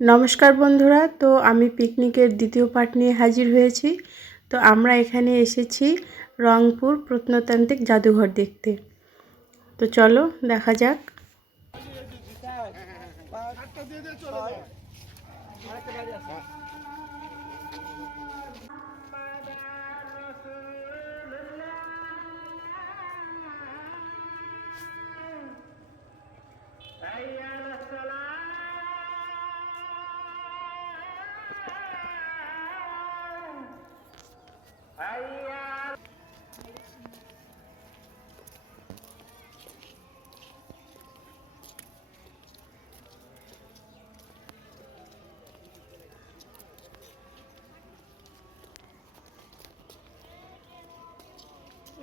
নমস্কার বন্ধুরা, তো আমি পিকনিকের দ্বিতীয় পার্ট নিয়ে হাজির হয়েছি। তো আমরা এখানে এসেছি রংপুর প্রত্নতান্ত্রিক জাদুঘর দেখতে। তো চলো দেখা যাক।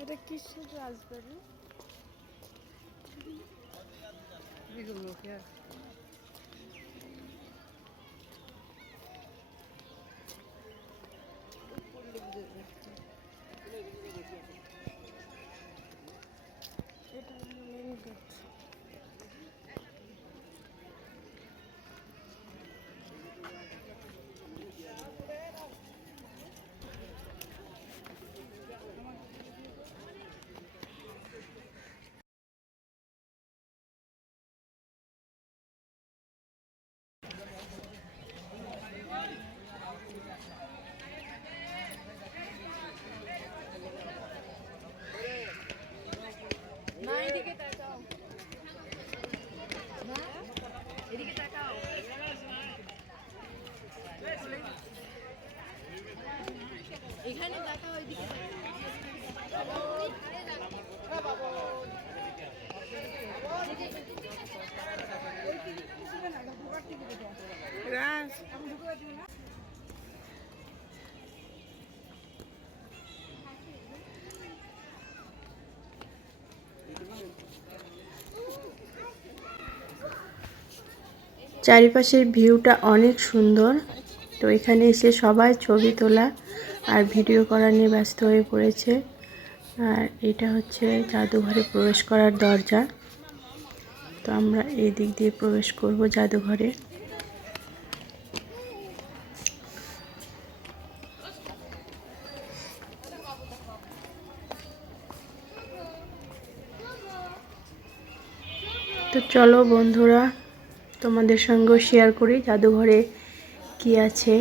এটা কিসের রাজবাড়ি? এটা মেন গেট। এখানে তাকাও, এদিকে চারিপাশের ভিউটা অনেক সুন্দর। তো এখানে এসে সবাই ছবি তোলা আর ভিডিও করা নিয়ে ব্যস্ত হয়ে পড়েছে। আর এটা হচ্ছে জাদুঘরে প্রবেশ করার দরজা। তো আমরা এই দিক দিয়ে প্রবেশ করব জাদুঘরে। তো চলো বন্ধুরা, তোমাদের সঙ্গেও শেয়ার করি জাদুঘরে কি আছে।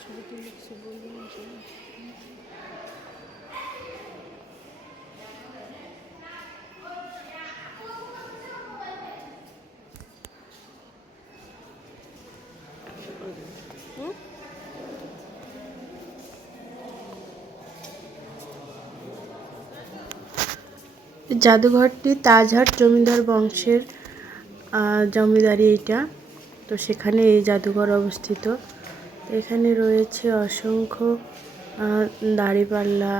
ছবি তুলছে বলবেন। জাদুঘরটি তাজহাট জমিদার বংশের জমিদারি এটা। তো সেখানে এই জাদুঘর অবস্থিত। এখানে রয়েছে অসংখ্য দাঁড়িপাল্লা,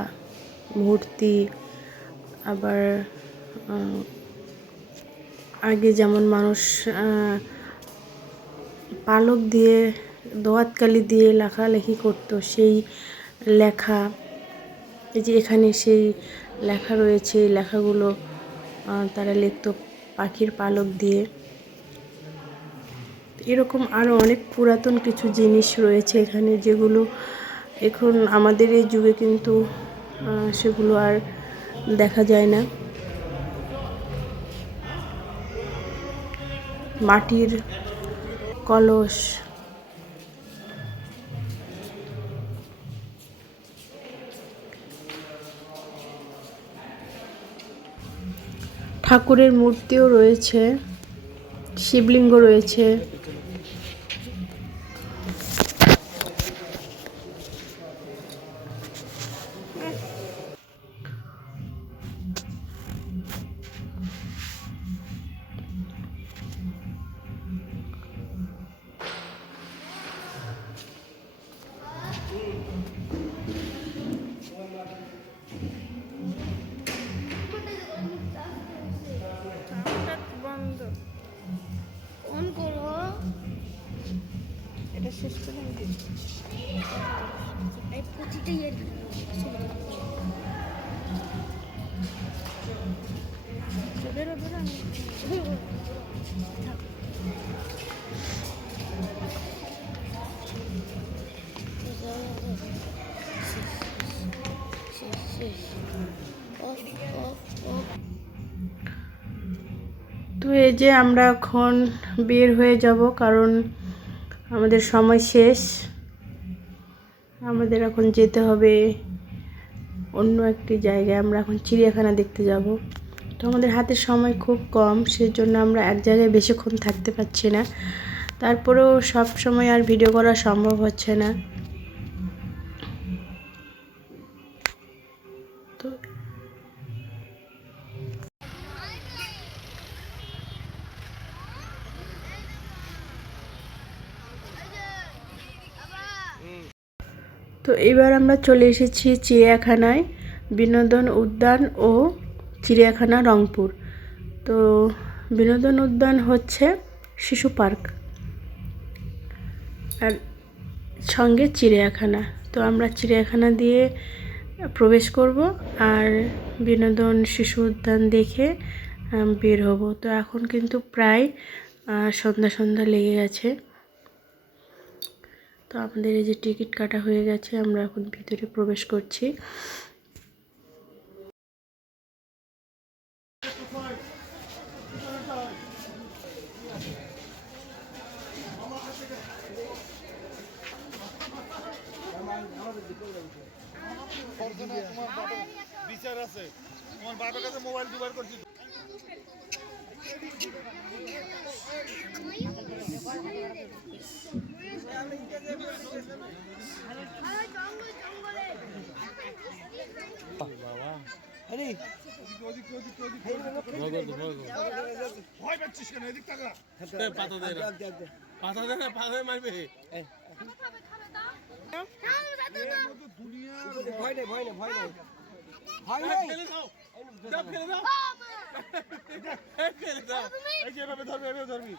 মূর্তি। আবার আগে যেমন মানুষ পালক দিয়ে, দোয়াতকালি দিয়ে লেখালেখি করতো, সেই লেখা। এই যে এখানে সেই লেখা রয়েছে, এই লেখাগুলো তারা লিখতো পাখির পালক দিয়ে। এরকম আরও অনেক পুরাতন কিছু জিনিস রয়েছে এখানে, যেগুলো এখন আমাদের এই যুগে কিন্তু সেগুলো আর দেখা যায় না। মাটির কলস, ঠাকুরের মূর্তিও রয়েছে, শিবলিঙ্গ রয়েছে। বন্ধ অন করো। শেষ করে আমি দিয়ে দিচ্ছি। এই প্রতিটা ইয়ে বেরো বেরো আমি তো এই যে আমরা এখন বের হয়ে যাব, কারণ আমাদের সময় শেষ। আমাদের এখন যেতে হবে অন্য একটি জায়গায়। আমরা এখন চিড়িয়াখানা দেখতে যাব। তো আমাদের হাতে সময় খুব কম, সেজন্য আমরা এক জায়গায় বেশিক্ষণ থাকতে পারছি না। তারপরেও সব সময় আর ভিডিও করা সম্ভব হচ্ছে না। তো তো এবার আমরা চলে এসেছি চিড়িয়াখানায়, বিনোদন উদ্যান ও চিড়িয়াখানা রংপুর। তো বিনোদন উদ্যান হচ্ছে শিশু পার্ক, আর সঙ্গে চিড়িয়াখানা। তো আমরা চিড়িয়াখানা দিয়ে প্রবেশ করব আর বিনোদন শিশু উদ্যান দেখে বের হব। তো এখন কিন্তু প্রায় সন্ধ্যা সন্ধ্যা লেগে গেছে। তো আমাদের এই যে টিকিট কাটা হয়ে গেছে, আমরা এখন ভিতরে প্রবেশ করছি। বিচার আছে, তোমার বাবার কাছে মোবাইল জোগাড় করছি। ভয় পাচ্ছিস কেন? এদিক টাকা পাতা দেয় না, পাতা মারবে। ভয় নেই ভয় নেই ভয় নেই ভয় নেই ফেলে দাও, দাও, ফেলে দাও, ফেলে দাও। এই যে এভাবে ধরবি, এভাবে ধরবি।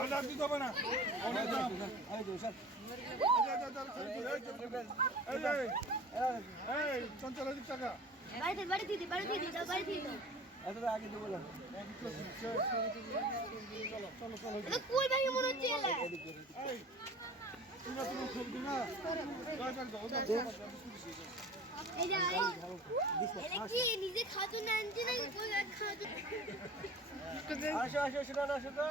আর ডাক দিতে হবে না। অনেক দাম। এই চঞ্চল এদিক টাকা। আগে দেবো না নিজে খাতো না আনছি না আসো আসো সেটা না আসো তো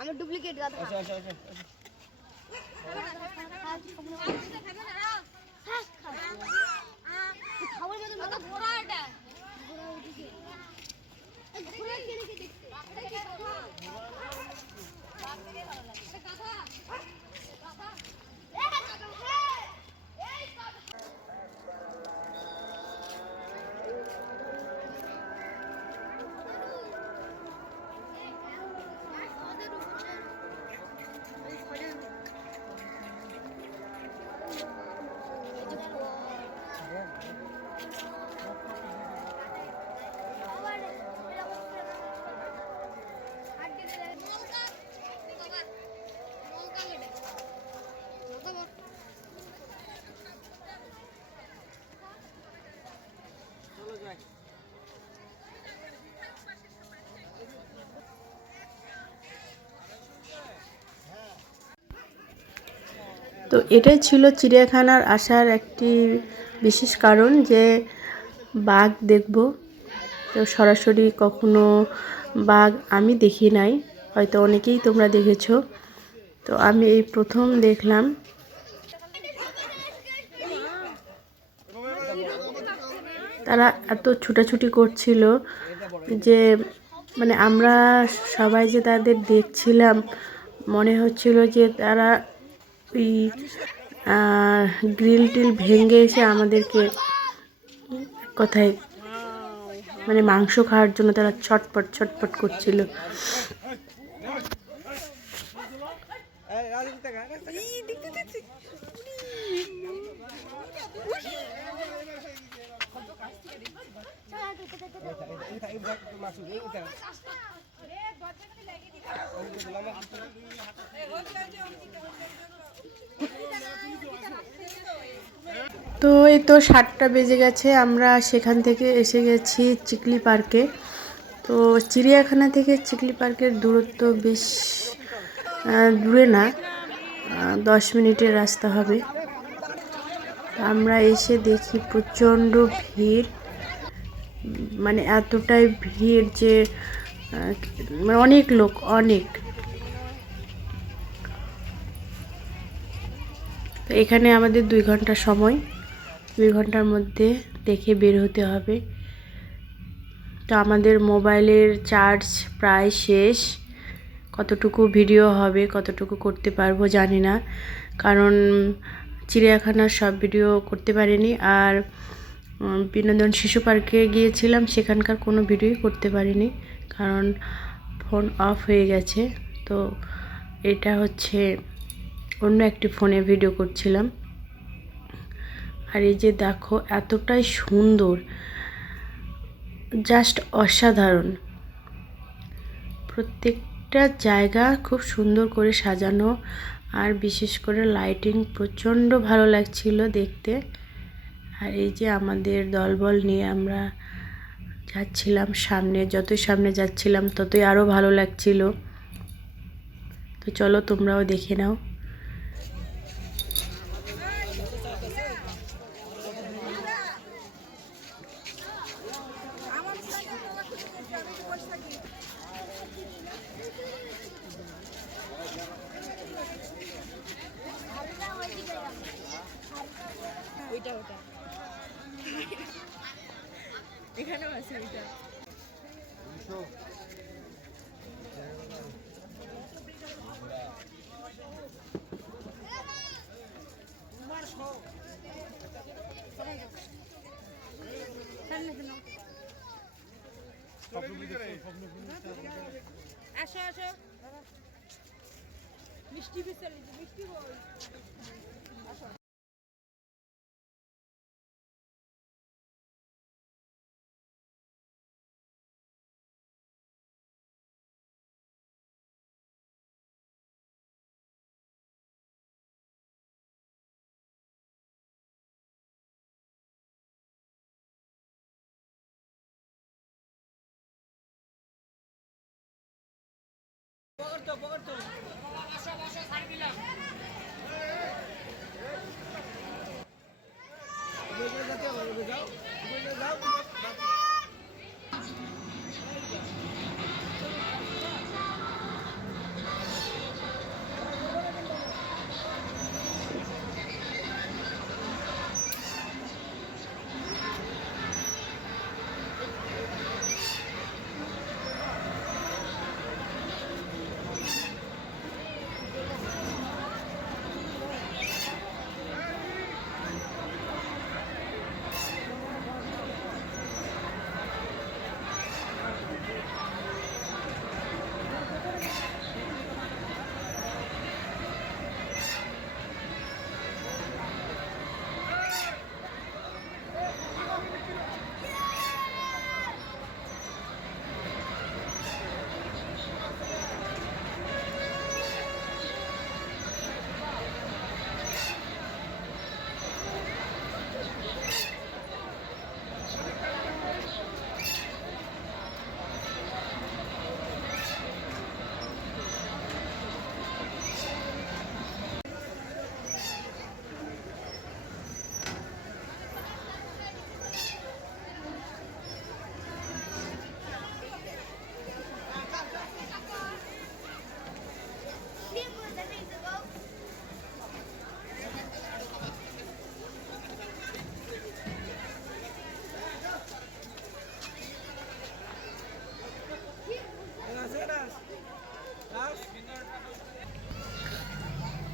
আমার ডুপ্লিকেট গাছ আসো আসো আসো খাবার মতো ঘোড়া এটা ঘোড়া ওদিকে ঘোড়া কেন কে দেখতে তো এটাই ছিল চিড়িয়াখানার আসার একটি বিশেষ কারণ, যে বাঘ দেখব। তো সরাসরি কখনো বাঘ আমি দেখি নাই, হয়তো অনেকেই তোমরা দেখেছো। তো আমি এই প্রথম দেখলাম। তারা এত ছুটাছুটি করছিল যে মানে আমরা সবাই যে তাদের দেখছিলাম, মনে হচ্ছিল যে তারা ওই গ্রিল টিল ভেঙে এসে আমাদেরকে কথায় মানে মাংস খাওয়ার জন্য তারা ছটপট ছটপট করছিল। তো এই তো 7টা বেজে গেছে, আমরা সেখান থেকে এসে গেছি চিকলি পার্কে। তো চিড়িয়াখানা থেকে চিকলি পার্কের দূরত্ব বেশ দূরে না, 10 মিনিটের রাস্তা হবে। আমরা এসে দেখি প্রচণ্ড ভিড়, মানে এতটাই ভিড় যে মানে অনেক লোক, অনেক। তো এখানে আমাদের 2 ঘন্টা সময়, 2 ঘন্টার মধ্যে দেখে বের হতে হবে। তো আমাদের মোবাইলের চার্জ প্রায় শেষ, কতটুকু ভিডিও হবে কতটুকু করতে পারবো জানি না, কারণ চিড়িয়াখানার সব ভিডিও করতে পারিনি। আর বিনোদন শিশু পার্কে গিয়েছিলাম, সেখানকার কোনো ভিডিওই করতে পারিনি কারণ ফোন অফ হয়ে গেছে। তো এটা হচ্ছে অন্য একটি ফোনে ভিডিও করছিলাম। আর এই যে দেখো এতটাই সুন্দর, জাস্ট অসাধারণ। প্রত্যেকটা জায়গা খুব সুন্দর করে সাজানো, আর বিশেষ করে লাইটিং প্রচণ্ড ভালো লাগছিল দেখতে। আর এই যে আমাদের দলবল নিয়ে আমরা যাচ্ছিলাম সামনে, যতই সামনে যাচ্ছিলাম ততই আরও ভালো লাগছিল। তো চলো তোমরাও দেখে নাও। এখানেও আছে ওইটা। আসো আসো, মিষ্টি বিস্তারিত মিষ্টি বল।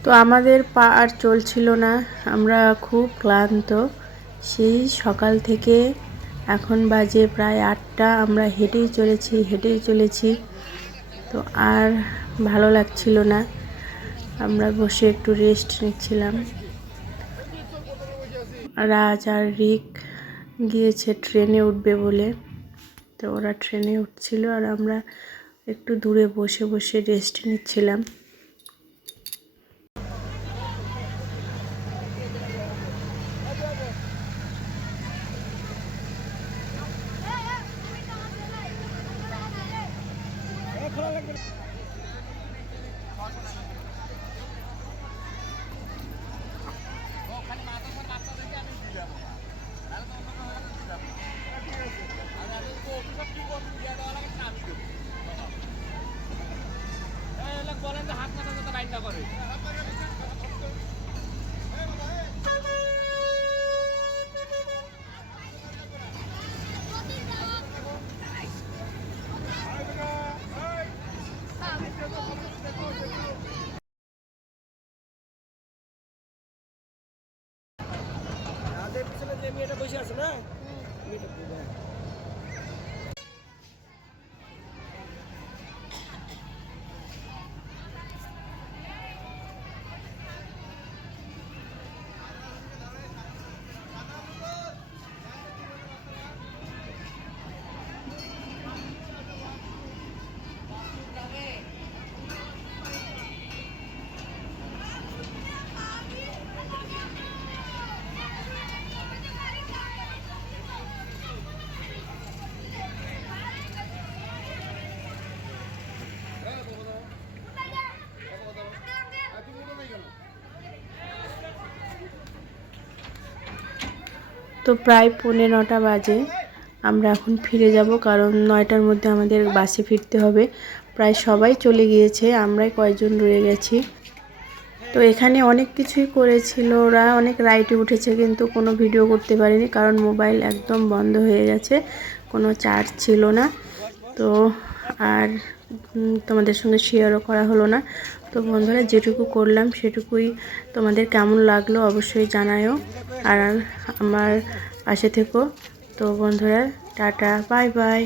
তো আমাদের পা আর চলছিল না, আমরা খুব ক্লান্ত। সেই সকাল থেকে এখন বাজে প্রায় 8টা, আমরা হেঁটেই চলেছি। তো আর ভালো লাগছিল না, আমরা বসে একটু রেস্ট নিচ্ছিলাম। রাজ আর রিক গিয়েছে ট্রেনে উঠবে বলে, তো ওরা ট্রেনে উঠছিল আর আমরা একটু দূরে বসে বসে রেস্ট নিচ্ছিলাম। রাজের পিছনে যে মেয়েটা বসে আছে না, মেয়েটা পুরো তো প্রায় 9:45 বাজে, আমরা এখন ফিরে যাব, কারণ 9টার মধ্যে আমাদের বাসে ফিরতে হবে। প্রায় সবাই চলে গিয়েছে, আমরাই কয়েকজন রয়ে গেছি। তো এখানে অনেক কিছুই করেছিল ওরা, অনেক রাইডে উঠেছে, কিন্তু কোনো ভিডিও করতে পারিনি কারণ মোবাইল একদম বন্ধ হয়ে গেছে, কোনো চার্জ ছিল না। তো আর তোমাদের সঙ্গে শেয়ারও করা হলো না। তো বন্ধুরা, যেটুকু করলাম সেটুকুই তোমাদের কেমন লাগলো অবশ্যই জানাও, আর আমার পাশে থেকো। তো বন্ধুরা, টাটা, বাই বাই।